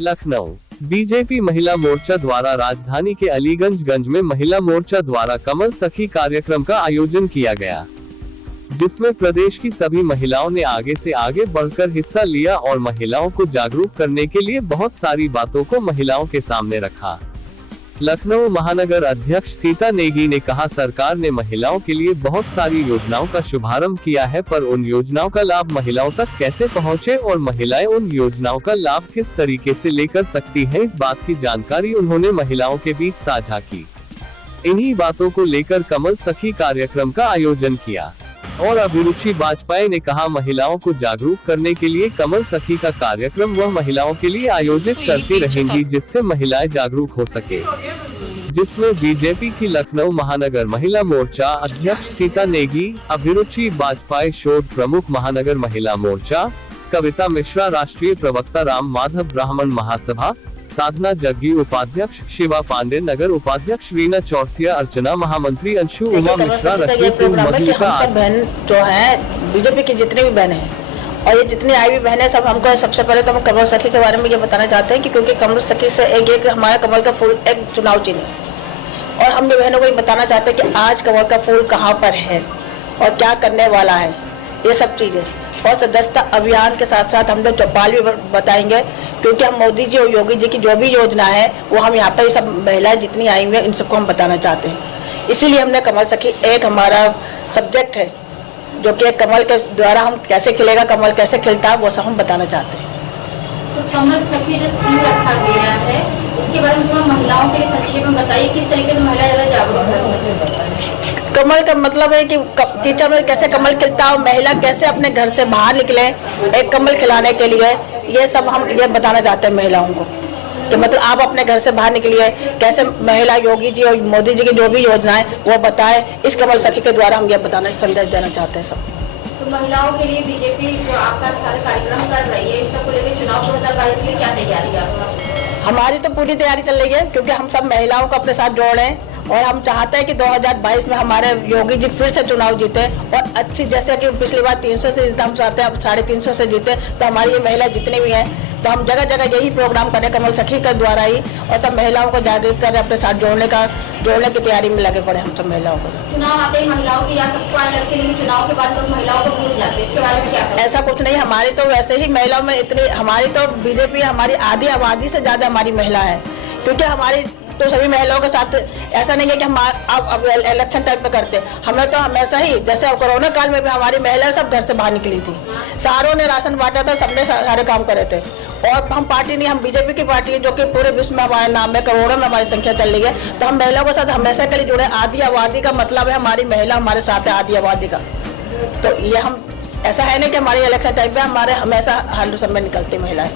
Lucknow BJP महिला मोर्चा द्वारा राजधानी के अलीगंज में महिला मोर्चा द्वारा कमल सखी कार्यक्रम का आयोजन किया गया, जिसमें प्रदेश की सभी महिलाओं ने आगे से आगे बढ़कर हिस्सा लिया और महिलाओं को जागरूक करने के लिए बहुत सारी बातों को महिलाओं के सामने रखा। लखनऊ महानगर अध्यक्ष सीता नेगी ने कहा, सरकार ने महिलाओं के लिए बहुत सारी योजनाओं का शुभारंभ किया है, पर उन योजनाओं का लाभ महिलाओं तक कैसे पहुंचे और महिलाएं उन योजनाओं का लाभ किस तरीके से लेकर सकती हैं, इस बात की जानकारी उन्होंने महिलाओं के बीच साझा की। इन्हीं बातों को लेकर कमल सखी कार्यक्रम का आयोजन किया और अभिरुचि वाजपेयी ने कहा, महिलाओं को जागरूक करने के लिए कमल सखी का कार्यक्रम वह महिलाओं के लिए आयोजित करती रहेंगी, जिससे महिलाएं जागरूक हो सके, जिसमें बीजेपी की लखनऊ महानगर महिला मोर्चा अध्यक्ष सीता नेगी, अभिरुचि वाजपेयी शोध प्रमुख महानगर महिला मोर्चा, कविता मिश्रा राष्ट्रीय प्रवक्ता, राम माधव ब्राह्मण महासभा, साधना जग्गी उपाध्यक्ष, शिवा पांडे नगर उपाध्यक्ष, रीना चौरसिया, अर्चना महामंत्री, अंशु, उमा मिश्रा, रश्मि सिंह, मधुलिका। सब बहन जो है बीजेपी की जितनी भी बहनें हैं और ये जितनी आई भी बहनें, सब हमको सबसे पहले तो हम कमल सखी के बारे में ये बताना चाहते हैं कि क्योंकि कमल सखी से एक हमारा कमल का फूल एक चुनाव चिन्ह है और हम भी बहनों को ये बताना चाहते हैं कि आज कमल का फूल कहाँ पर है और क्या करने वाला है, ये सब चीजें। और सदस्यता अभियान के साथ साथ हम लोग चौपाल भी बताएंगे, क्योंकि हम मोदी जी और योगी जी की जो भी योजना है वो हम यहाँ पर सब महिलाएं जितनी आई हुई हैं इन सबको हम बताना चाहते हैं। इसीलिए हमने कमल सखी एक हमारा सब्जेक्ट है, जो कि कमल के द्वारा हम कैसे खिलेगा, कमल कैसे खिलता है, वो सब हम बताना चाहते हैं। तो कमल सखी जो थीम रखा गया है इसके बारे में थोड़ा महिलाओं के लिए संक्षेप में बताइए, किस तरीके से महिला ज़्यादा जागरूक है। कमल का मतलब है कि टीचर में कैसे कमल खिलता है और महिला कैसे अपने घर से बाहर निकले एक कमल खिलाने के लिए, ये सब हम ये बताना चाहते हैं महिलाओं को कि मतलब आप अपने घर से बाहर निकलिए, कैसे महिला योगी जी और मोदी जी की जो भी योजनाएं वो बताएं। इस कमल सखी के द्वारा हम ये बताना संदेश देना चाहते हैं सब। तो महिलाओं के लिए बीजेपी जो आपका सारे कार्यक्रम कर रही है, इसको लेकर चुनाव 2022 के लिए क्या तैयारी है? हमारी तो पूरी तैयारी चल रही है, क्योंकि हम सब महिलाओं को अपने साथ जोड़ रहे हैं और हम चाहते हैं कि 2022 में हमारे योगी जी फिर से चुनाव जीते और अच्छी, जैसे कि पिछली बार 300 से जीते, हम चाहते हैं अब 350 से जीते। तो हमारी ये महिला जितनी भी हैं, तो हम जगह जगह यही प्रोग्राम करें कमल सखी के द्वारा ही, और सब महिलाओं को जागृत करें, अपने साथ जोड़ने की तैयारी में लगे पड़े हम सब महिलाओं को। चुनाव आते ही महिलाओं की या सबको आने लगती है, लेकिन चुनाव के बाद लोग महिलाओं को भूल जाते हैं, इसके बारे में क्या करें? ऐसा कुछ नहीं, हमारी तो वैसे ही महिलाओं में इतनी, हमारी तो बीजेपी हमारी आधी आबादी से ज्यादा हमारी महिला है, क्योंकि हमारी तो सभी महिलाओं के साथ ऐसा नहीं है कि हम अब इलेक्शन टाइम पे करते, हमें तो हमेशा ही, जैसे कोरोना काल में भी हमारी महिलाएं सब घर से बाहर निकली थी, सारों ने राशन बांटा था, सबने सारे काम करे थे। और हम पार्टी नहीं, हम बीजेपी की पार्टी है जो कि पूरे विश्व में हमारे नाम में करोड़ों में हमारी संख्या चल रही है। तो हम महिलाओं के साथ हमेशा के लिए जुड़े। आधी आबादी का मतलब है हमारी महिला हमारे साथ है, आधी आबादी का। तो ये हम ऐसा है नहीं कि हमारे इलेक्शन टाइम पे हमारे हमेशा हर समय निकलती महिलाएं,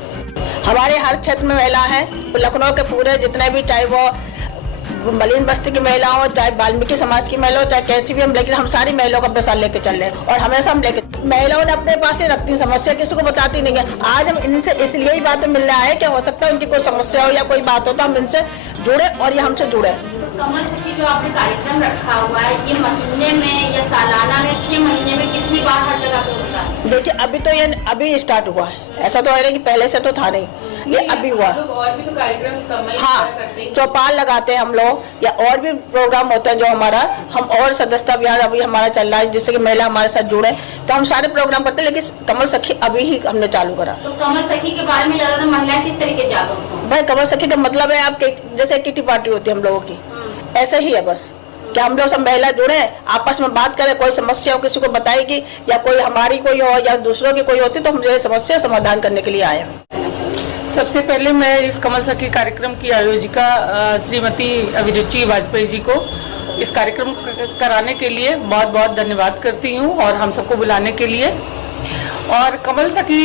हमारे हर क्षेत्र में महिला है। लखनऊ के पूरे जितने भी, चाहे वो मलिन बस्ती की महिला हो, चाहे वाल्मीकि समाज की महिला हो, चाहे कैसी भी, हम लेकिन हम सारी महिलाओं को अपने साथ लेके चल रहे हैं और हमेशा हम लेके, महिलाओं ने अपने पास ही रखती, समस्या किसी को बताती नहीं है। आज हम इनसे इसलिए ही बात मिल रहा है कि हो सकता है उनकी कोई समस्या हो या कोई बात हो तो हम इनसे जुड़े और ये हमसे जुड़े। तो कमल सखी जो आपने कार्यक्रम रखा हुआ है, ये महीने में या सालाना में 6 महीने में कितनी बार हर जगह पे होता है? देखिए अभी तो ये अभी स्टार्ट हुआ है, ऐसा तो है कि पहले से तो था नहीं, ये अभी हुआ। और भी तो कार्यक्रम हाँ, चौपाल लगाते हैं हम लोग, या और भी प्रोग्राम होता है जो हमारा, हम और सदस्यता अभियान अभी हमारा चल रहा है, जिससे कि महिला हमारे साथ जुड़े, तो हम सारे प्रोग्राम करते हैं, लेकिन कमल सखी अभी ही हमने चालू करा। तो कमल सखी के बारे में ज्यादातर महिलाएं किस तरीके जागरूक हो? भाई कमल सखी का मतलब है आप जैसे किटी पार्टी होती है हम लोगों की, ऐसे ही है बस कि हम लोग सब महिला जुड़े, आपस में बात करें, कोई समस्या हो किसी को बताएगी या कोई हमारी कोई हो या दूसरों की कोई होती, तो हम ये समस्या समाधान करने के लिए आए हैं। सबसे पहले मैं इस कमल सखी कार्यक्रम की आयोजिका श्रीमती अभिरुचि वाजपेयी जी को इस कार्यक्रम कराने के लिए बहुत बहुत धन्यवाद करती हूँ और हम सबको बुलाने के लिए। और कमल सखी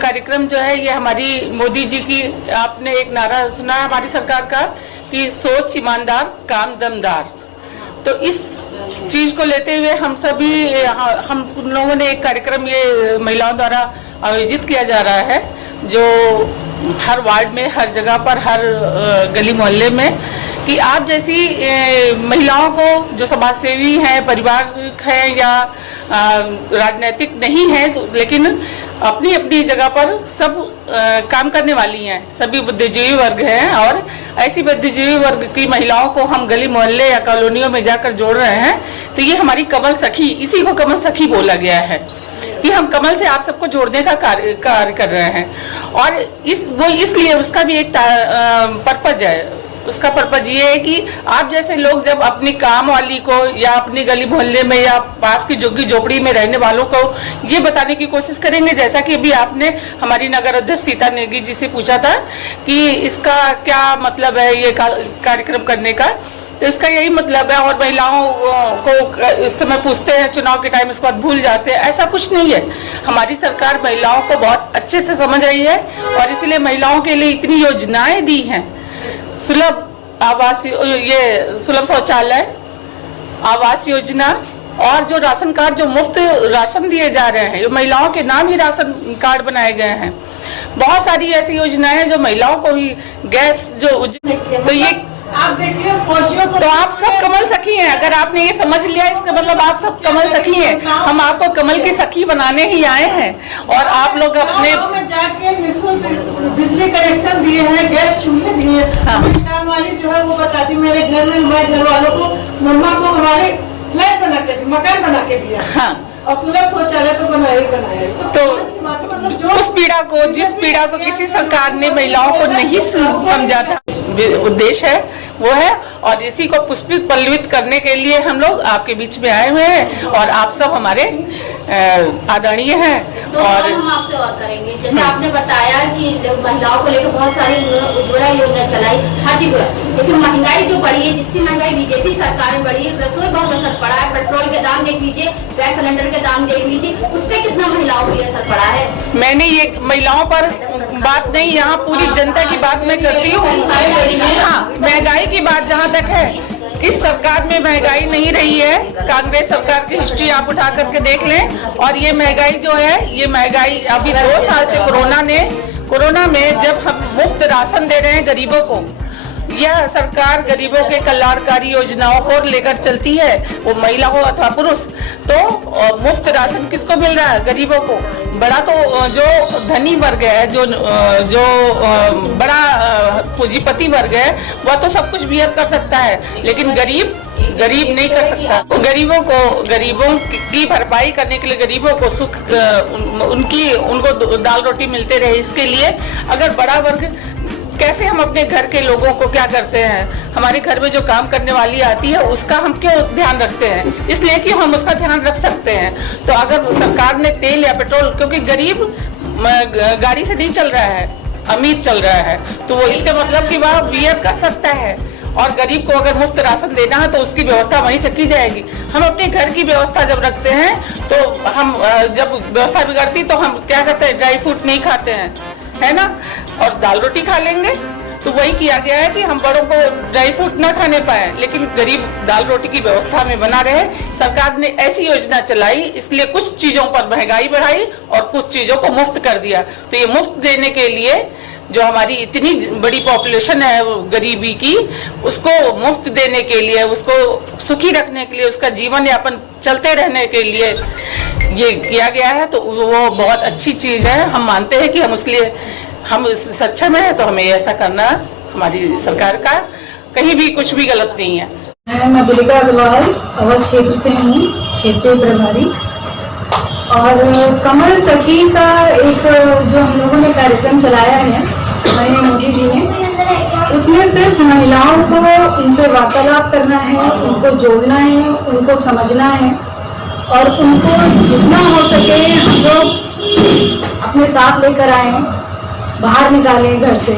कार्यक्रम जो है ये हमारी मोदी जी की, आपने एक नारा सुना है हमारी सरकार का कि सोच ईमानदार काम दमदार, तो इस चीज़ को लेते हुए हम लोगों ने एक कार्यक्रम ये महिलाओं द्वारा आयोजित किया जा रहा है, जो हर वार्ड में, हर जगह पर, हर गली मोहल्ले में, कि आप जैसी महिलाओं को जो समाज सेवी हैं, परिवार हैं या राजनीतिक नहीं है, लेकिन अपनी अपनी जगह पर सब काम करने वाली हैं, सभी बुद्धिजीवी वर्ग हैं। और ऐसी बुद्धिजीवी वर्ग की महिलाओं को हम गली मोहल्ले या कॉलोनियों में जाकर जोड़ रहे हैं। तो ये हमारी कमल सखी, इसी को कमल सखी बोला गया है कि हम कमल से आप सबको जोड़ने का कार्य कर रहे हैं। और इसलिए उसका भी एक पर्पज है। उसका पर्पज ये है कि आप जैसे लोग जब अपनी काम वाली को या अपनी गली मोहल्ले में या पास की झुग्गी झोपड़ी में रहने वालों को ये बताने की कोशिश करेंगे, जैसा कि अभी आपने हमारी नगर अध्यक्ष सीता नेगी जी से पूछा था कि इसका क्या मतलब है ये कार्यक्रम करने का, तो इसका यही मतलब है। और महिलाओं को इस समय पूछते हैं चुनाव के टाइम, इसके बाद भूल जाते हैं, ऐसा कुछ नहीं है। हमारी सरकार महिलाओं को बहुत अच्छे से समझ रही है और इसीलिए महिलाओं के लिए इतनी योजनाएं दी हैं। सुलभ आवास, ये सुलभ शौचालय, आवास योजना और जो राशन कार्ड, जो मुफ्त राशन दिए जा रहे हैं, जो महिलाओं के नाम ही राशन कार्ड बनाए गए हैं। बहुत सारी ऐसी योजनाएं हैं जो महिलाओं को ही गैस जो तो ये आप देखिए फौजियों को, तो आप सब कमल सखी हैं। अगर आपने ये समझ लिया इसका मतलब आप सब कमल सखी हैं। हम आपको कमल की सखी बनाने ही आए हैं। और आप लोग अपने में जाके निःशुल्क बिजली कनेक्शन दिए हैं, गैस चूल्हे दिए हैं। हाँ। काम वाली जो है वो बताती मेरे घर में, मैं घर वालों को, मम्मा को हमारे फ्लैट बना के, मकान बना के दिया। हाँ। और सुलभ शौचालय तो बनाया। तो उस पीड़ा को, जिस पीड़ा को किसी सरकार ने महिलाओं को नहीं समझा था, उद्देश्य है वो है। और इसी को पुष्पित पल्लवित करने के लिए हम लोग आपके बीच में आए हुए हैं और आप सब हमारे आदरणीय हैं। तो और हम आपसे और करेंगे, जैसे आपने बताया कि महिलाओं को लेकर बहुत सारी उज्ज्वला योजना चलाई हर जगह, लेकिन महंगाई जो बढ़ी है, जितनी महंगाई बीजेपी सरकार में बढ़ी है, रसोई बहुत असर पड़ा है। पेट्रोल के दाम देख लीजिए, गैस सिलेंडर के दाम देख लीजिए, उस पर कितना महिलाओं पर असर पड़ा है। मैंने ये महिलाओं पर बात नहीं, यहाँ पूरी जनता की बात मैं करती हूँ। हाँ, महंगाई की बात जहाँ तक है, इस सरकार में महंगाई नहीं रही है। कांग्रेस सरकार की हिस्ट्री आप उठा करके देख लें। और ये महंगाई जो है, ये महंगाई अभी 2 साल से कोरोना में जब हम मुफ्त राशन दे रहे हैं गरीबों को, यह सरकार गरीबों के कल्याणकारी योजनाओं को लेकर चलती है, वो महिला हो अथवा पुरुष। तो मुफ्त राशन किसको मिल रहा है? गरीबों को। बड़ा तो जो धनी वर्ग है, जो बड़ा पूंजीपति वर्ग है, वह तो सब कुछ बियर कर सकता है, लेकिन गरीब नहीं कर सकता। तो गरीबों की भरपाई करने के लिए, गरीबों को सुख, उनको दाल रोटी मिलते रहे, इसके लिए अगर बड़ा वर्ग, कैसे हम अपने घर के लोगों को क्या करते हैं, हमारे घर में जो काम करने वाली आती है उसका हम क्यों ध्यान रखते हैं? इसलिए कि हम उसका ध्यान रख सकते हैं। तो अगर सरकार ने तेल या पेट्रोल, क्योंकि गरीब गाड़ी से नहीं चल रहा है, अमीर चल रहा है, तो वो इसके मतलब कि वह बियर कर सकता है। और गरीब को अगर मुफ्त राशन देना है तो उसकी व्यवस्था वहीं से की जाएगी। हम अपने घर की व्यवस्था जब रखते हैं तो हम, जब व्यवस्था बिगड़ती तो हम क्या करते हैं, ड्राई फ्रूट नहीं खाते हैं, है ना, और दाल रोटी खा लेंगे। तो वही किया गया है कि हम बड़ों को ड्राई फ्रूट ना खाने पाए, लेकिन गरीब दाल रोटी की व्यवस्था में बना रहे। सरकार ने ऐसी योजना चलाई, इसलिए कुछ चीजों पर महंगाई बढ़ाई और कुछ चीजों को मुफ्त कर दिया। तो ये मुफ्त देने के लिए, जो हमारी इतनी बड़ी पॉपुलेशन है गरीबी की, उसको मुफ्त देने के लिए, उसको सुखी रखने के लिए, उसका जीवन यापन चलते रहने के लिए ये किया गया है। तो वो बहुत अच्छी चीज है। हम मानते हैं कि हम सक्षम है, तो हमें ऐसा करना हमारी सरकार का कहीं भी कुछ भी गलत नहीं है। मैं मधुलिका अग्रवाल अवध क्षेत्र से हूँ, क्षेत्रीय प्रभारी। और कमल सखी का एक जो हम लोगों ने कार्यक्रम चलाया है माननीय मोदी जी ने, उसमें सिर्फ महिलाओं को उनसे वार्तालाप करना है, उनको जोड़ना है, उनको समझना है और उनको जितना हो सके हम लोग अपने साथ लेकर आए, बाहर निकालें घर से।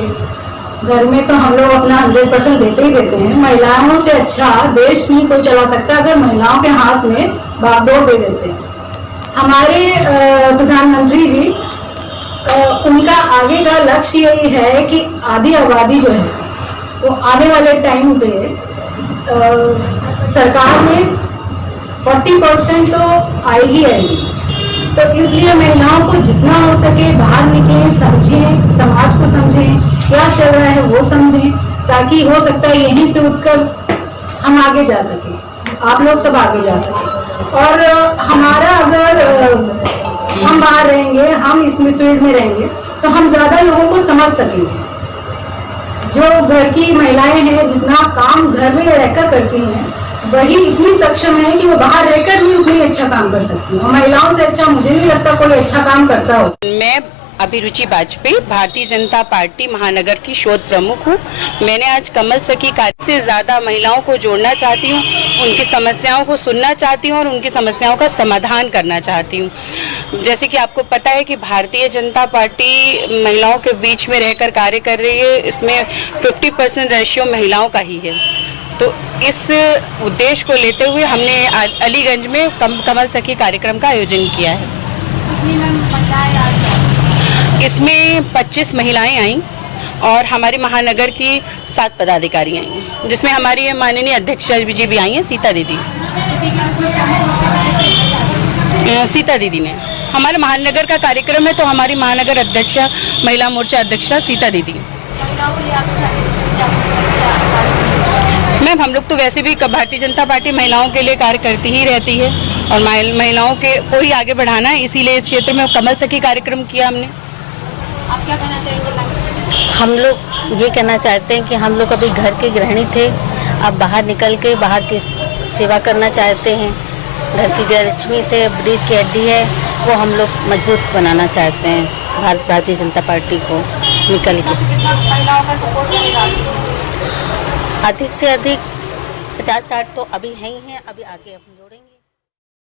घर में तो हम लोग अपना 100% देते ही देते हैं। महिलाओं से अच्छा देश नहीं कोई चला सकता अगर महिलाओं के हाथ में बागडोर दे देते हैं। हमारे प्रधानमंत्री जी, उनका आगे का लक्ष्य यही है कि आधी आबादी जो है वो आने वाले टाइम पे सरकार में 40% तो आएगी। तो इसलिए महिलाओं को जितना हो सके बाहर निकलें, समझें, समाज को समझें, क्या चल रहा है वो समझें, ताकि हो सकता है यहीं से उठकर हम आगे जा सकें, आप लोग सब आगे जा सकें। और हमारा अगर हम बाहर रहेंगे, हम इसमें फील्ड में रहेंगे, तो हम ज़्यादा लोगों को समझ सकेंगे। जो घर की महिलाएं हैं, जितना काम घर में रहकर करती हैं, वही इतनी सक्षम है कि वो बाहर रहकर भी उतनी अच्छा काम कर सकती है। और महिलाओं से अच्छा मुझे नहीं लगता कोई अच्छा काम करता हो। मैं अभिरुचि वाजपेयी, भारतीय जनता पार्टी महानगर की शोध प्रमुख हूँ। मैंने आज कमल सखी कार्य से ज़्यादा महिलाओं को जोड़ना चाहती हूँ, उनकी समस्याओं को सुनना चाहती हूँ और उनकी समस्याओं का समाधान करना चाहती हूँ। जैसे कि आपको पता है कि भारतीय जनता पार्टी महिलाओं के बीच में रहकर कार्य कर रही है, इसमें 50% रेशियो महिलाओं का ही है। तो इस उद्देश्य को लेते हुए हमने अलीगंज में कमल सखी कार्यक्रम का आयोजन किया है। कितनी महिलाएं आज इसमें 25 महिलाएं आईं और हमारे महानगर की 7 पदाधिकारी आई, जिसमें हमारी माननीय अध्यक्ष जी भी आई हैं, सीता दीदी। सीता दीदी ने हमारे महानगर का कार्यक्रम है, तो हमारी महानगर अध्यक्षा, महिला मोर्चा अध्यक्षा सीता दीदी। मैम, हम लोग तो वैसे भी भारतीय जनता पार्टी महिलाओं के लिए कार्य करती ही रहती है और महिलाओं को ही आगे बढ़ाना है, इसीलिए इस क्षेत्र में कमल सखी कार्यक्रम किया हमने। आप क्या कहना चाहेंगे मैम? हम लोग ये कहना चाहते हैं कि हम लोग अभी घर के गृहिणी थे, अब बाहर निकल के बाहर की सेवा करना चाहते हैं। घर की गृहलक्ष्मी थे, रीढ़ की हड्डी है, वो हम लोग मजबूत बनाना चाहते हैं भारतीय जनता पार्टी को निकल के। कितना महिलाओं का सपोर्ट मिलेगा? अधिक से अधिक 50-60 तो अभी हैं ही हैं, अभी आगे हम जोड़ेंगे।